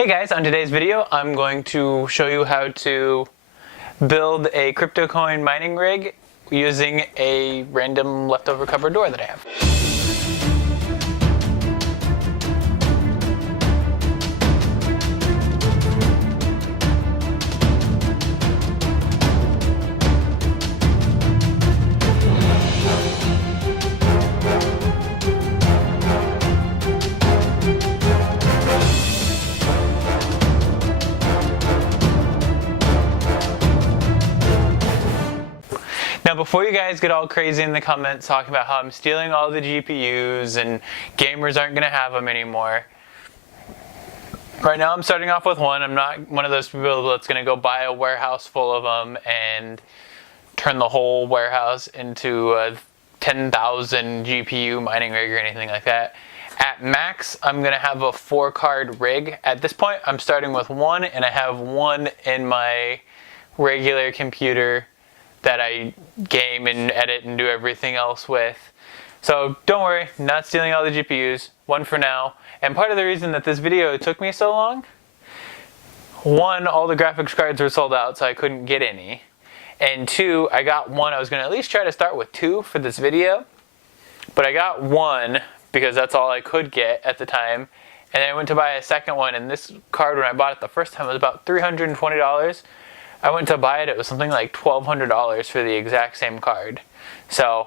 Hey guys, on today's video I'm going to show you how to build a crypto coin mining rig using a random leftover cupboard door that I have. Now before you guys get all crazy in the comments talking about how I'm stealing all the GPUs and gamers aren't going to have them anymore, right now I'm starting off with one. I'm not one of those people that's going to go buy a warehouse full of them and turn the whole warehouse into a 10,000 GPU mining rig or anything like that. At max, I'm going to have a 4-card rig. At this point, I'm starting with one, and I have one in my regular computer that I game and edit and do everything else with. So don't worry, not stealing all the GPUs, one for now. And part of the reason that this video took me so long, one, all the graphics cards were sold out so I couldn't get any. And two, I got one. I was going to at least try to start with two for this video, but I got one because that's all I could get at the time. And then I went to buy a second one, and this card, when I bought it the first time, was about $320. I went to buy it, it was something like $1,200 for the exact same card. So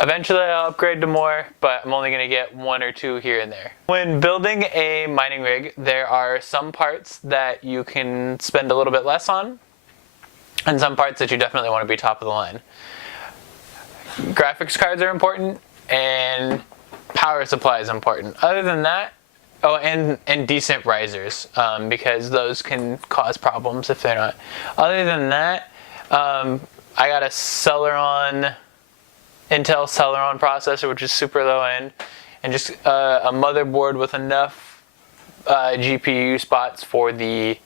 eventually I'll upgrade to more, but I'm only going to get one or two here and there. When building a mining rig, there are some parts that you can spend a little bit less on, and some parts that you definitely want to be top of the line. Graphics cards are important, and power supply is important. Other than that, oh, and decent risers, because those can cause problems if they're not. Other than that, I got a Intel Celeron processor, which is super low end, and just a motherboard with enough GPU spots for the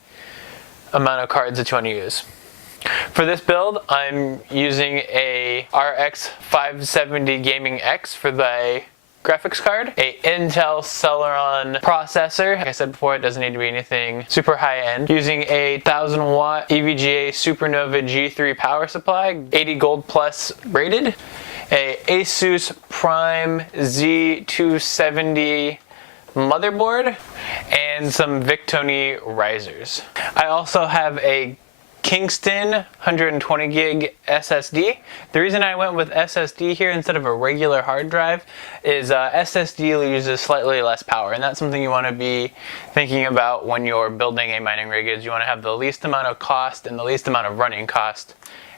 amount of cards that you want to use. For this build, I'm using a RX 570 Gaming X for the graphics card, a Intel Celeron processor. Like I said before, it doesn't need to be anything super high end. Using a 1000 watt EVGA Supernova G3 power supply, 80 gold plus rated, a Asus Prime Z270 motherboard, and some Victoni risers. I also have a Kingston 120 gig SSD. The reason I went with SSD here instead of a regular hard drive is SSD uses slightly less power, and that's something you want to be thinking about when you're building a mining rig. Is you want to have the least amount of cost and the least amount of running cost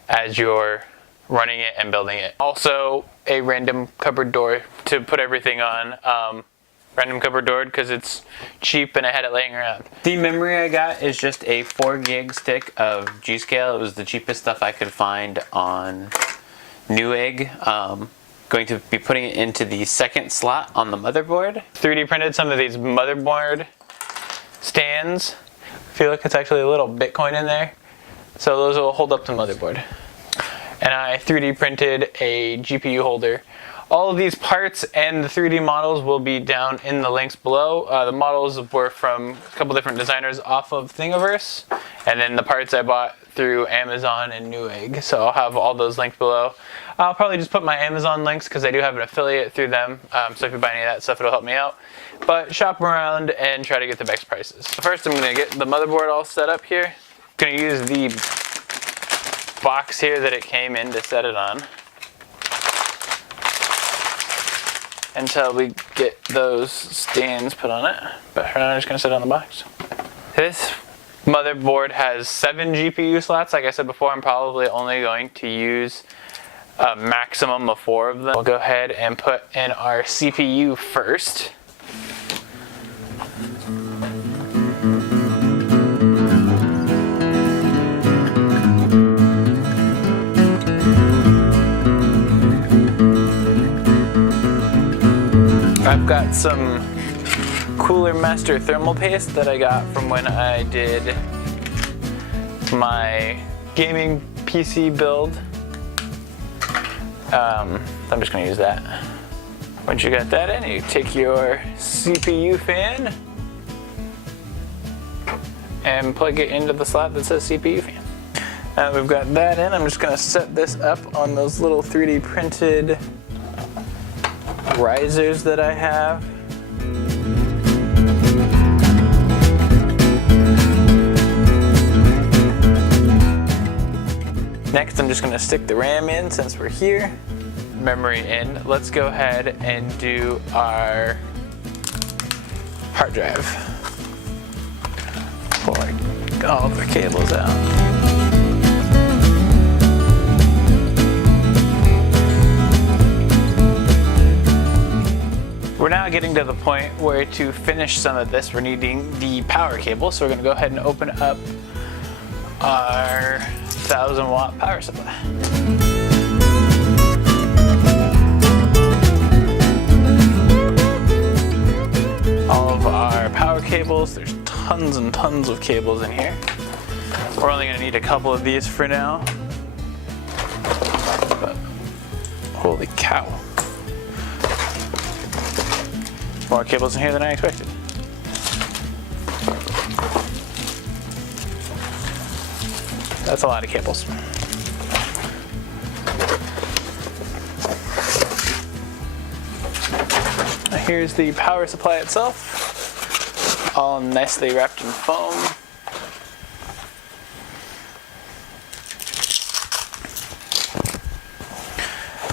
as you're running it and building it. Also, a random cupboard door to put everything on. Random cupboard door because it's cheap and I had it laying around. The memory I got is just a 4 gig stick of G.SKILL. It was the cheapest stuff I could find on Newegg. Going to be putting it into the second slot on the motherboard. 3D printed some of these motherboard stands. I feel like it's actually a little Bitcoin in there, so those will hold up the motherboard. And I 3D printed a GPU holder. All of these parts and the 3D models will be down in the links below. The models were from a couple different designers off of Thingiverse, and then the parts I bought through Amazon and Newegg. So I'll have all those linked below. I'll probably just put my Amazon links because I do have an affiliate through them. So if you buy any of that stuff, it'll help me out. But shop around and try to get the best prices. First, I'm going to get the motherboard all set up here. I'm going to use the box here that it came in to set it on until we get those stands put on it. But for now, I'm just going to sit on the box. This motherboard has 7 GPU slots. Like I said before, I'm probably only going to use a maximum of 4 of them. We'll go ahead and put in our CPU first. I've got some Cooler Master thermal paste that I got from when I did my gaming PC build. I'm just going to use that. Once you got that in, you take your CPU fan and plug it into the slot that says CPU fan. Now we've got that in, I'm just going to set this up on those little 3D printed risers that I have. Next, I'm just going to stick the RAM in since we're here. Memory in. Let's go ahead and do our hard drive. Pull all of the cables out. We're now getting to the point where to finish some of this, we're needing the power cable. So we're going to go ahead and open up our 1000-watt power supply. All of our power cables, there's tons and tons of cables in here. We're only going to need a couple of these for now. But holy cow. More cables in here than I expected. That's a lot of cables. Here's the power supply itself, all nicely wrapped in foam.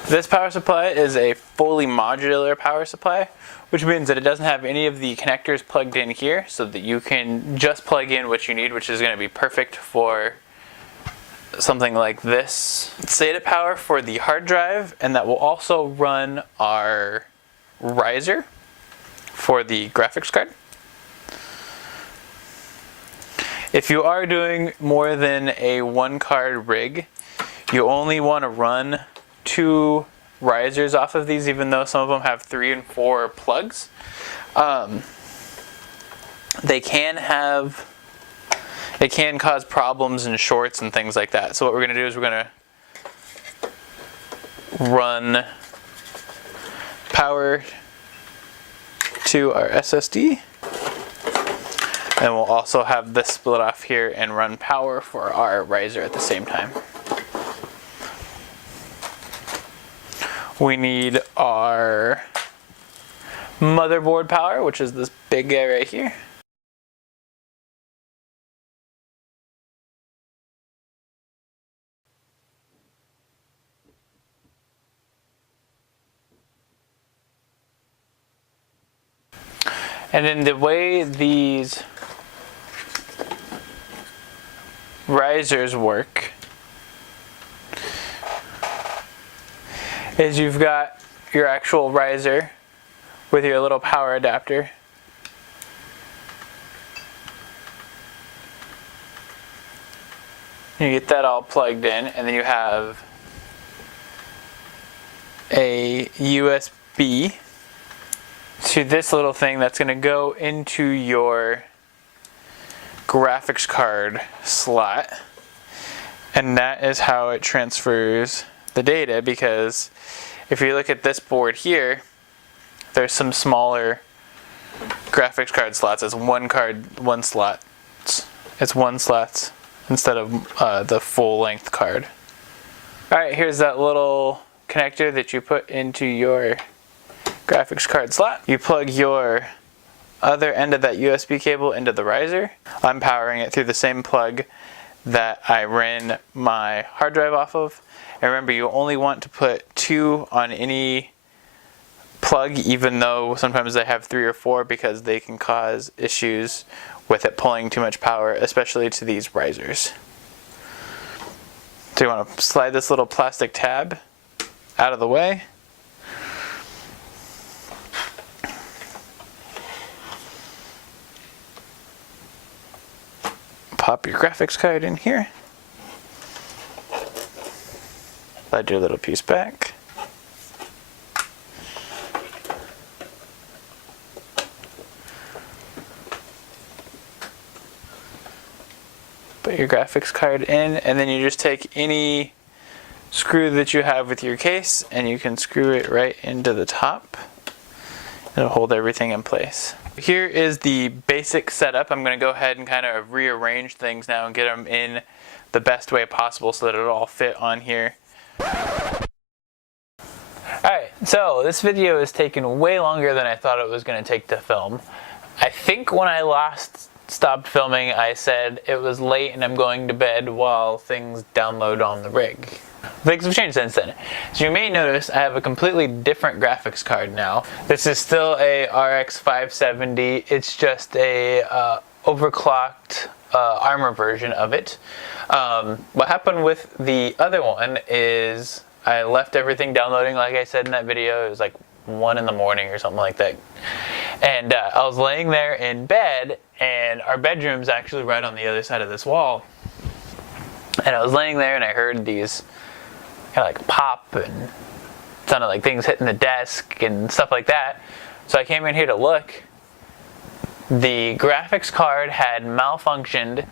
This power supply is a fully modular power supply, which means that it doesn't have any of the connectors plugged in here, so that you can just plug in what you need, which is going to be perfect for something like this. SATA power for the hard drive, and that will also run our riser for the graphics card. If you are doing more than a one card rig, you only want to run 2 risers off of these, even though some of them have 3 and 4 plugs. They can cause problems and shorts and things like that. So what we're going to do is we're going to run power to our SSD, and we'll also have this split off here and run power for our riser at the same time. We need our motherboard power, which is this big guy right here. And then the way these risers work is you've got your actual riser with your little power adapter. You get that all plugged in, and then you have a USB to this little thing that's going to go into your graphics card slot, and that is how it transfers the data, because if you look at this board here, there's some smaller graphics card slots. It's one slot. It's one slot instead of the full length card. Alright, here's that little connector that you put into your graphics card slot. You plug your other end of that USB cable into the riser. I'm powering it through the same plug that I ran my hard drive off of. And remember, you only want to put 2 on any plug, even though sometimes they have 3 or 4, because they can cause issues with it pulling too much power, especially to these risers. So you want to slide this little plastic tab out of the way. Pop your graphics card in here. Slide your little piece back. Put your graphics card in, and then you just take any screw that you have with your case and you can screw it right into the top. It'll hold everything in place. Here is the basic setup. I'm going to go ahead and kind of rearrange things now and get them in the best way possible so that it'll all fit on here. Alright, so this video is taking way longer than I thought it was going to take to film. I think when I last stopped filming I said it was late and I'm going to bed while things download on the rig. Things have changed since then. So you may notice I have a completely different graphics card now. This is still a RX 570. It's just a overclocked armor version of it. What happened with the other one is I left everything downloading like I said in that video. It was like 1 in the morning or something like that. And I was laying there in bed, and our bedroom's actually right on the other side of this wall. And I was laying there and I heard these kind of like pop and sounded like things hitting the desk and stuff like that. So I came in here to look. The graphics card had malfunctioned,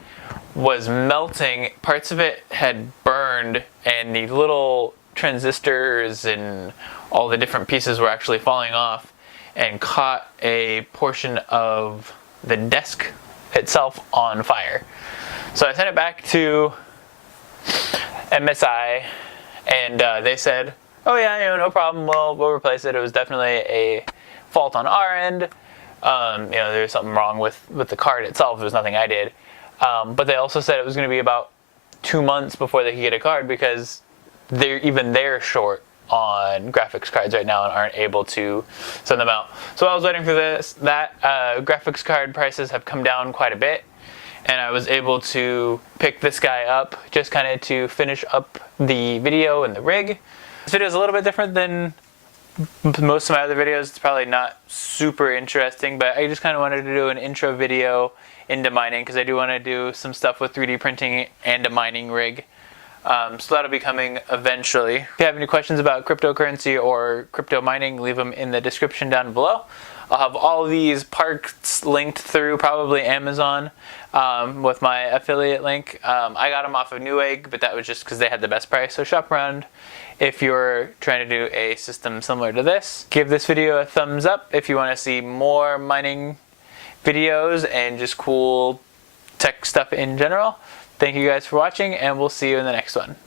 was melting, parts of it had burned, and the little transistors and all the different pieces were actually falling off and caught a portion of the desk itself on fire. So I sent it back to MSI, and they said, oh yeah, no problem, we'll replace it. It was definitely a fault on our end. There's something wrong with the card itself. There's nothing I did. But they also said it was going to be about 2 months before they could get a card because they're short on graphics cards right now and aren't able to send them out. So I was waiting for that. Graphics card prices have come down quite a bit, and I was able to pick this guy up just kind of to finish up the video and the rig. This video is a little bit different than most of my other videos. It's probably not super interesting, but I just kind of wanted to do an intro video into mining because I do want to do some stuff with 3D printing and a mining rig. So that'll be coming eventually. If you have any questions about cryptocurrency or crypto mining, leave them in the description down below. I'll have all of these parts linked through probably Amazon with my affiliate link. I got them off of Newegg, but that was just because they had the best price. So shop around if you're trying to do a system similar to this. Give this video a thumbs up if you want to see more mining videos and just cool tech stuff in general. Thank you guys for watching, and we'll see you in the next one.